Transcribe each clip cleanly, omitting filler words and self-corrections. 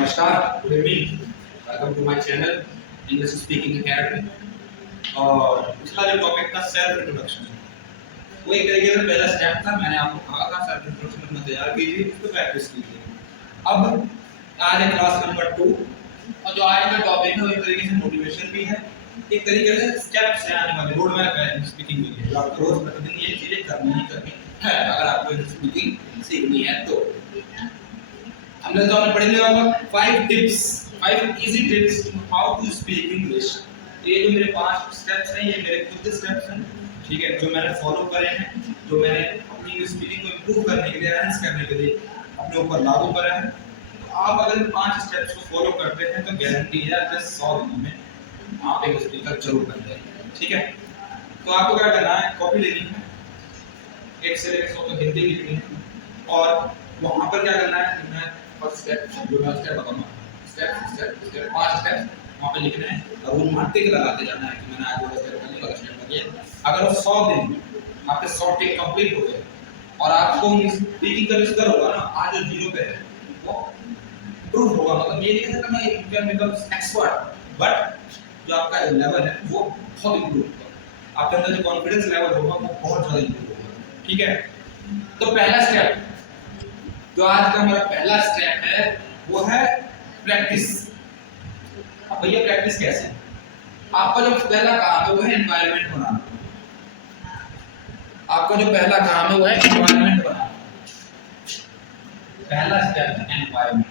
नमस्कार, good evening, welcome to my channel English speaking academy. और पिछला जो टॉपिक था सेल्फ इंट्रोडक्शन, वो एक तरीके से पहला स्टेप था। मैंने आपको कहा था सेल्फ इंट्रोडक्शन अपना तैयार कीजिए, उसको प्रैक्टिस कीजिए। अब आज है क्लास नंबर 2 और जो आज का टॉपिक है वो एक तरीके से मोटिवेशन भी है, एक तरीके से स्टेप्स है आने वाले रोड मैप है स्पीकिंग के लिए। आपको रोज प्रतिदिन ये चीजें करनी ही करनी है अगर आपको स्पीकिंग सीखनी है तो। हमने तो हमने पढ़ लिया होगा 5 tips, 5 easy tips how to speak English. ये जो मेरे 5 स्टेप्स हैं, ये मेरे खुद के स्टेप्स हैं, ठीक है, जो मैंने फॉलो करे हैं, जो मैंने अपनी इंग्लिश स्पीकिंग को इंप्रूव करने के लिए, एनहांस करने के लिए अपने ऊपर लागू करे हैं। तो आप अगर इन 5 स्टेप्स को फॉलो करते हैं तो गारंटी है अगले 100 दिनों में आप एक स्पीकर जरूर बन जाएंगे, ठीक है। तो आपको क्या करना है, कॉपी लेनी है, 1 से लेकर 100 तक हिंदी लिखनी है और वहां पर क्या करना है, मैं फर्स्ट स्टेप जो मैं स्टेप बताऊंगा, स्टेप 5 स्टेप वहां पे लिखने हैं और वो मार्क लगाते जाना है कि मैंने आज वो स्टेप करने वाला स्टेप कर लिया। अगर वो 100 दिन आपके 100 टिक कंप्लीट हो गए और आपको स्पीकिंग का स्तर होगा ना, आज जो 0 पे है वो इंप्रूव होगा। मतलब ये नहीं है कि मैं बिकम एक्सपर्ट, बट जो आपका लेवल है वो बहुत इंप्रूव होगा, आपके अंदर जो कॉन्फिडेंस लेवल होगा वो बहुत ज्यादा इंप्रूव होगा, ठीक है। तो पहला स्टेप जो आज का मेरा पहला स्टेप है वो है प्रैक्टिस। अब भैया प्रैक्टिस कैसे? आपका जो पहला काम है वो है एनवायरनमेंट बनाना। आपका जो पहला काम है वो है एनवायरनमेंट बनाना। पहला स्टेप है एनवायरनमेंट।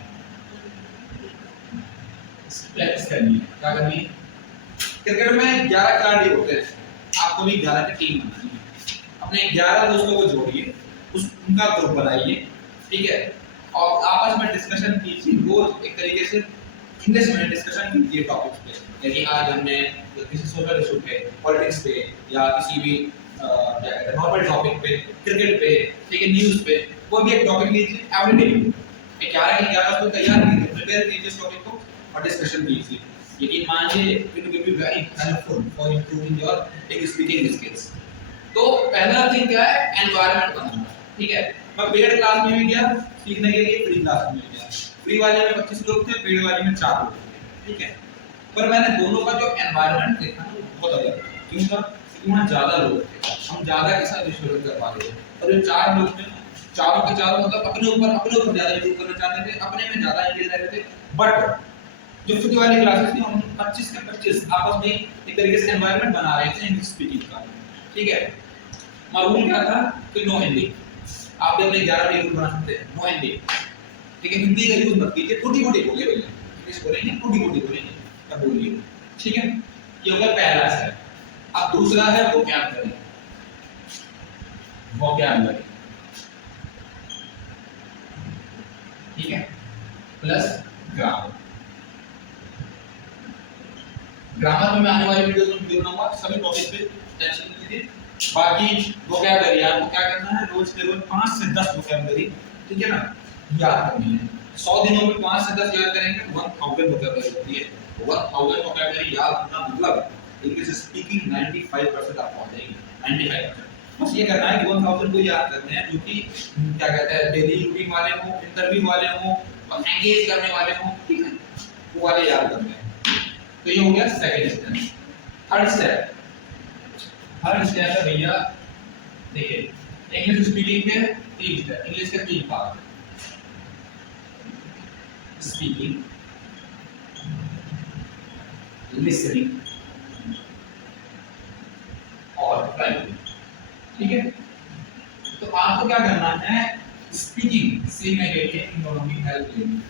प्रैक्टिस करनी है, क्या करनी है? क्रिकेट में 11 खिलाड़ी होते हैं, आपको भी 11 की टीम बनानी है। अपने 11 दोस्तों को जोड़िए, उनका ग्रुप बनाइए, ठीक है, और आपस में डिस्कशन कीजिए। रोज एक तरीके से इंग्लिश में डिस्कशन कीजिए टॉपिक्स पे, यानी आज हमने किसी सोशल इशू पे, पॉलिटिक्स पे या किसी भी नॉर्मल टॉपिक पे, क्रिकेट पे, ठीक है, न्यूज़ पे, वो भी एक टॉपिक लीजिए एवरीडे। 11 की 11 को तैयार कीजिए, प्रिपेयर कीजिए इस टॉपिक को और डिस्कशन कीजिए। यकीन मानिए it will be very helpful for improving your speaking skills. तो पहला थिंग क्या है, एनवायरनमेंट बनाना, ठीक है। मैं पेड क्लास में भी गया सीखने के लिए, फ्री क्लास में भी गया। फ्री वाले में 25 लोग थे, पेड वाले में 4 लोग थे, ठीक है। पर मैंने दोनों का जो एनवायरनमेंट देखा ना बहुत अलग था। क्यों था? क्योंकि वहाँ ज्यादा लोग थे, हम ज्यादा के साथ विजुअलाइज कर पा रहे थे। और जो 4 लोग थे, चारों के चारों मतलब अपने ऊपर ज्यादा इंप्रूव करना चाहते थे, अपने में ज्यादा एंगेज रहते थे। बट जो फ्री वाली क्लासेस थी, हम 25 के 25 आपस में एक तरीके से एनवायरनमेंट बना रहे थे इंग्लिश स्पीकिंग का, ठीक है। रूल क्या था कि नो हिंदी। आप भी अपने 11 में बना सकते हैं, नो हिंदी, ठीक है। हिंदी का यूज मत कीजिए, टूटी-फूटी बोलिए भैया, इंग्लिश बोलेंगे टूटी-फूटी बोलेंगे, तब बोलिए, ठीक है। ये होगा पहला स्टेप। अब दूसरा है वोकैबुलरी। वोकैबुलरी, ठीक है, प्लस ग्रामर। ग्रामर में मैं आने वाली वीडियोस में वीडियो बनाऊंगा सभी टॉपिक पे, टेंशन नहीं लीजिए। बाकी वोकैबुलरी आपको क्या करना है, रोज के रोज 5 से 10 वोकैबुलरी, ठीक है ना, याद करनी है। 100 दिनों में 5 से 10 याद करेंगे, 1000 वोकैबुलरी होती है। 1000 वोकैबुलरी याद करना मतलब इंग्लिश स्पीकिंग 95% आप पहुंच जाएंगे, 95%। बस ये करना है कि 1000 को याद करते हैं, जो कि क्या कहते हैं, डेली रूटीन वाले हो, इंटरव्यू वाले हो और एंगेज करने वाले हो, ठीक है, वो वाले याद करते हैं। तो ये हो गया सेकंड स्टेप। थर्ड स्टेप है भैया, देखिए इंग्लिश स्पीकिंग के 3 स्टेप, इंग्लिश के 3 पार्ट, स्पीकिंग, लिसनिंग और राइटिंग, ठीक है। तो आपको क्या करना है, स्पीकिंग सीखने के लिए इन दोनों की हेल्प लेनी है,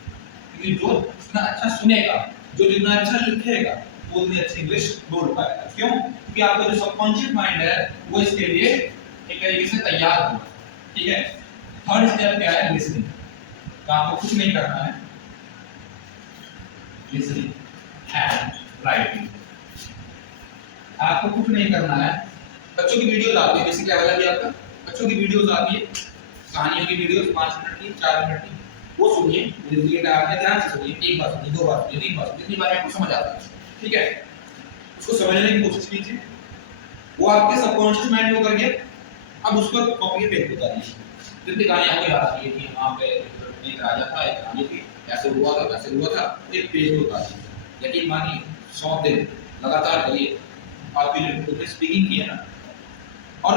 क्योंकि जो जितना अच्छा सुनेगा, जो जितना अच्छा लिखेगा, वो उतनी अच्छी इंग्लिश बोल पाएगा। क्यों? क्योंकि आपका जो सबकॉन्शियस माइंड है वो इसके लिए एक तरीके से तैयार होगा, ठीक है। थर्ड स्टेप क्या है, लिसनिंग। तो आपको कुछ नहीं करना है, लिसनिंग एंड राइटिंग, आपको कुछ नहीं करना है। बच्चों की वीडियोस आती है, बेसिक लेवल है आपका, बच्चों की वीडियोस आती है, कहानियों की वीडियोस 5 मिनट की, 4 मिनट की, वो सुनिए, ध्यान से सुनिए, एक बार सुनिए, 2 बार सुनिए, 3 बार सुनिए, जितनी बार आपको समझ आता है, ठीक है। उसको समझने की कोशिश कीजिए, वो आपके सबकॉन्शियस माइंड में उतर गया। अब उसको कॉपी पे उतारिए, जितनी कहानियां आपको याद थी कि वहां पे एक राजा था, एक रानी थी, ऐसे हुआ था वैसे हुआ था, एक पेज में उतार दीजिए। यकीन मानिए 100 दिन लगातार करिए, आपकी जो स्पीकिंग की है ना, और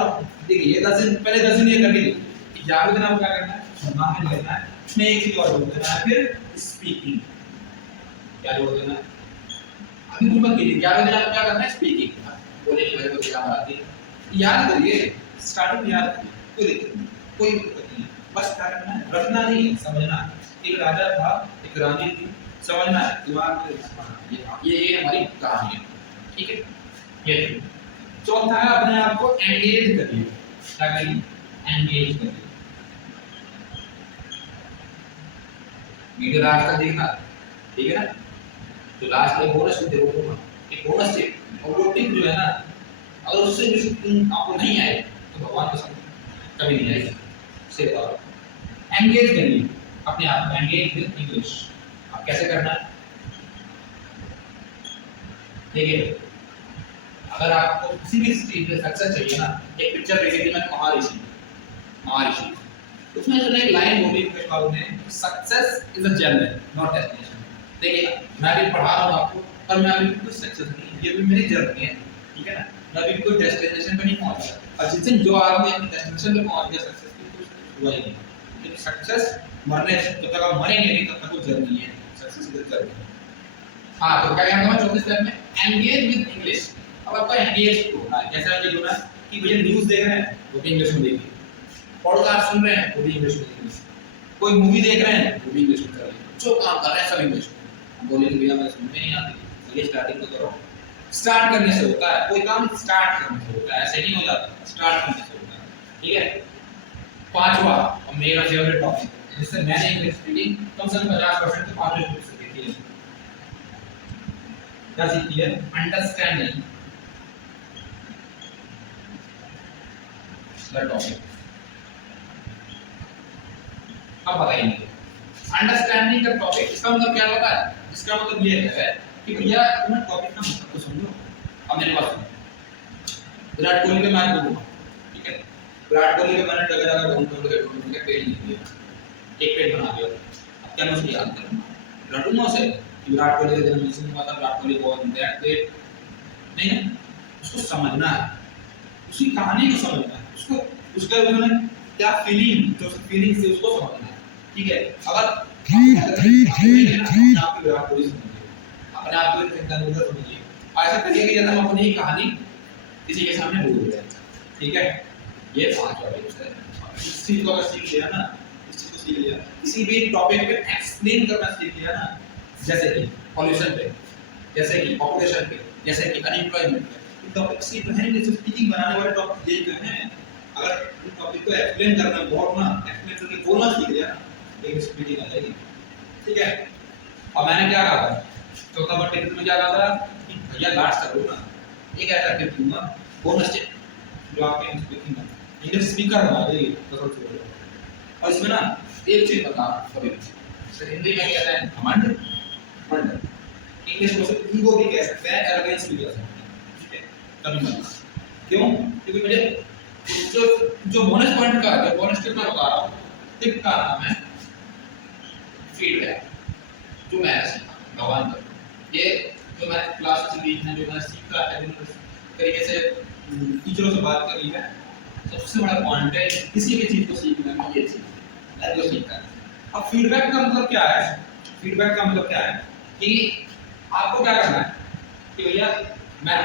देखिए ये 10 दिन पहले 10 दिन ये कर लीजिए, 11वें दिन आपको क्या करना है, सुनना है, लेना है, उसमें एक चीज और जोड़ देना है, फिर स्पीकिंग क्या जोड़ देना है। अभी तुम मत कीजिए, 11वें दिन आपको क्या करना है, स्पीकिंग। बोले कि मेरे को क्या आती है, याद करिए, स्टार्टिंग में याद करिए, कोई दिक्कत नहीं है, बस क्या करना है, रखना नहीं है, समझना है। एक राजा था, एक रानी थी, समझना है, दिमाग में रखना है। ये हमारी कहानी है, ठीक है। ये चौथा है, अपने आप को एंगेज करिए। क्या करिए, एंगेज करिए। वीडियो लास्ट तक देखना, ठीक है ना। तो लास्ट में बोनस देते हो, एक बोनस है, और वो टिप जो है ना, अगर उससे भी आपको नहीं आए तो भगवान कसम कभी नहीं आएगी। से बताओ, एंगेज करिए अपने आप को, एंगेज विद इंग्लिश। आप कैसे करना है, देखिए, अगर आपको किसी भी चीज में सक्सेस चाहिए ना, एक पिक्चर देखी थी मैंने, महर्षि, उसमें जो एक लाइन बोली कुछ बाबू ने, success is a journey not destination. देखिए, मैं भी पढ़ा रहा हूँ आपको, और मैं अभी कोई सक्सेस नहीं, ये भी मेरी जर्नी है, ठीक है ना। मैं अभी कोई डेस्टिनेशन पे नहीं पहुंचा, और जिस दिन जो आदमी अपनी डेस्टिनेशन पे पहुंच गया, सक्सेस की कुछ हुआ ही नहीं। लेकिन सक्सेस मरने से, जब तक आप मरेंगे नहीं तब तक वो जर्नी है, सक्सेस इज अ जर्नी। हाँ, तो क्या कहना है चौथे स्टेप में, एंगेज विद इंग्लिश। अब आपको एंगेज होना है, जैसे आपने बोला कि भैया न्यूज़ देख रहे हैं वो भी इंग्लिश में देखिए, पॉडकास्ट सुन रहे हैं वो भी इंग्लिश में देखिए, कोई मूवी देख रहे हैं वो भी इंग्लिश में करिए, जो काम कर रहे हैं सब इंग्लिश में। बोले कि भैया मैं समझ में नहीं आती, चलिए स्टार्टिंग तो करो। स्टार्ट करने से होता है, कोई काम स्टार्ट करने से होता है, ऐसे नहीं होता, स्टार्ट करने से होता है, ठीक है। पांचवा और मेरा फेवरेट टॉपिक, जिससे मैंने इंग्लिश स्पीकिंग कम से कम 50% तो 5 से सीखी है। क्या सीखी है, अंडरस्टैंडिंग द टॉपिक। अब बताइए, अंडरस्टैंडिंग द टॉपिक इसका मतलब क्या होता है, इसका मतलब ये है कि भैया तुम टॉपिक का मतलब तो समझो। अब मेरे पास सुनो, विराट कोहली के मैच बोलूंगा, ठीक है। विराट कोहली के मैंने जगह जगह ढूंढ के पेज लिख दिया, एक पेज बना दिया। अब क्या मैं उसको याद करूंगा, रटूंगा उसे, विराट कोहली का जन्म इसी में हुआ था, विराट कोहली बहुत दैट डेट नहीं, उसको समझना है, उसकी कहानी को समझना है, उसको उसका उन्होंने क्या फीलिंग, जो फीलिंग से उसको समझना है, ठीक है। अगर आप विराट कोहली समझिए, अपने आप को तेंदुलकर समझिए, ऐसा करिए कि जैसे हम अपनी एक कहानी किसी के सामने बोल रहे हैं, ठीक है। ये 5 वाले इस चीज को अगर सीख लिया ना, इस चीज को सीख लिया, किसी भी टॉपिक पे एक्सप्लेन करना सीख लिया ना, जैसे कि पॉल्यूशन पे, जैसे कि पॉपुलेशन पे, जैसे कि अनएम्प्लॉयमेंट पे, टॉपिक सीख रहे हैं, जैसे स्पीकिंग बनाने वाले टॉपिक देख रहे हैं, अगर उन टॉपिक को एक्सप्लेन करना, बहुत ना एक्सप्लेन करके बोलना सीख लिया, एक स्पीकिंग आ जाएगी, ठीक है। अब मैंने क्या कहा था, चौथा नंबर टिप में क्या कहा था कि भैया लास्ट करो ना, एक ऐसा टिप दूंगा, बोनस टिप जो आपके स्पीकिंग में इंग्लिश स्पीकर बना देगी कसम से। और इसमें ना एक चीज बता, कभी हिंदी में कहते हैं घमंड, घमंड, इंग्लिश में सिर्फ ईगो भी कह सकते हैं, एरोगेंस भी कह सकते हैं, ठीक है। कभी मत, क्यों, क्योंकि मुझे जो बोनस पॉइंट का, जो बोनस टिप मैं बता रहा हूँ, टिप का नाम है फीडबैक, जो मैंने सीखा भगवान का, ये जो मैंने क्लास से सीखा, जो मैंने सीखा है, तरीके से टीचरों से बात करी है, सबसे बड़ा पॉइंट है किसी भी चीज को सीखने में ये चीज है जो सीखता है। अब फीडबैक का मतलब क्या है, फीडबैक का मतलब क्या है कि आपको क्या करना है कि भैया मैं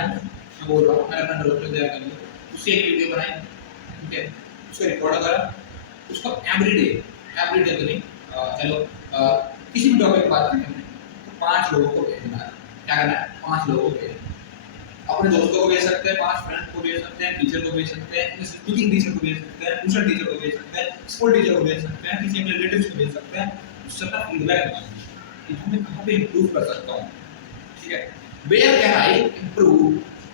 बोल रहा हूँ, मैंने अपना डॉक्टर तैयार कर लिया, उससे एक वीडियो बनाई, ठीक है, उसको रिकॉर्ड करा, उसको एवरीडे तो नहीं, चलो किसी भी टॉपिक की बात करनी है तो 5 लोगों को भेजना है। क्या करना है, 5 लोगों को भेजना, अपने दोस्तों को भेज सकते हैं, 5 फ्रेंड को भेज सकते हैं, टीचर को भेज सकते हैं, स्पीकिंग टीचर को भेज सकते हैं, ट्यूशन टीचर को भेज सकते हैं, स्कूल टीचर को भेज सकते हैं, किसी अपने रिलेटिव्स को भेज सकते हैं। उससे अपना फीडबैक लेना कि मैं कहाँ पे इंप्रूव कर सकता हूँ, ठीक है। Where can I improve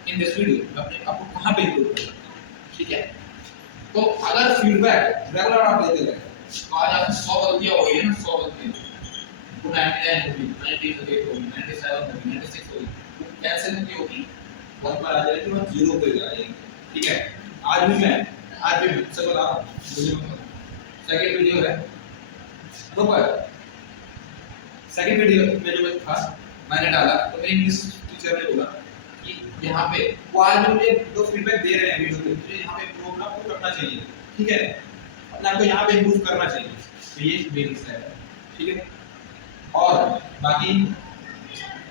in this video, मैं अपने आप को कहाँ पे इंप्रूव कर सकता हूँ, ठीक है। तो अगर फीडबैक रेगुलर आप देते रहे तो आज आपकी 100 गलतियां हो गई है ना, 100 गलतियां, 99 होगी, 98 होगी, 97 होगी, 96 होगी, कैसे नहीं होगी, बहुत बार आ जाएगी और 0 पे आ जाएगी, ठीक है। आज भी मैं से बता रहा हूँ, सेकंड वीडियो है, तो पर सेकंड वीडियो में जो मैं था मैंने डाला तो मेरे इंग्लिश टीचर ने बोला कि यहाँ पे वो आज मुझे जो फीडबैक दे रहे हैं वीडियो पे मुझे यहाँ पे इम्प्रूव आपको करना चाहिए, ठीक है, अपने आपको यहाँ पे इम्प्रूव करना चाहिए। तो ये मेरी है, ठीक है। और बाकी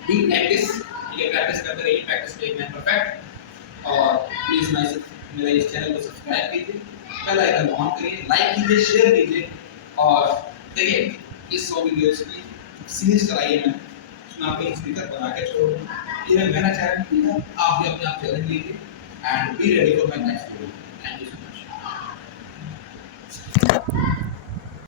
बी प्रैक्टिस, ठीक है, प्रैक्टिस करते रहिए, प्रैक्टिस मेक मैन परफेक्ट। और प्लीज मेरे इस चैनल को सब्सक्राइब कीजिए, बेल आइकन ऑन करिए, लाइक कीजिए, शेयर कीजिए और देखिए इस 100 वीडियोस की सीरीज कराइए। मैं उसमें आपको स्पीकर बना के छोड़ूंगा। ये मेरा चैनल है, आप भी अपने आप चैलेंज लीजिए and be ready for my next video. Thank you.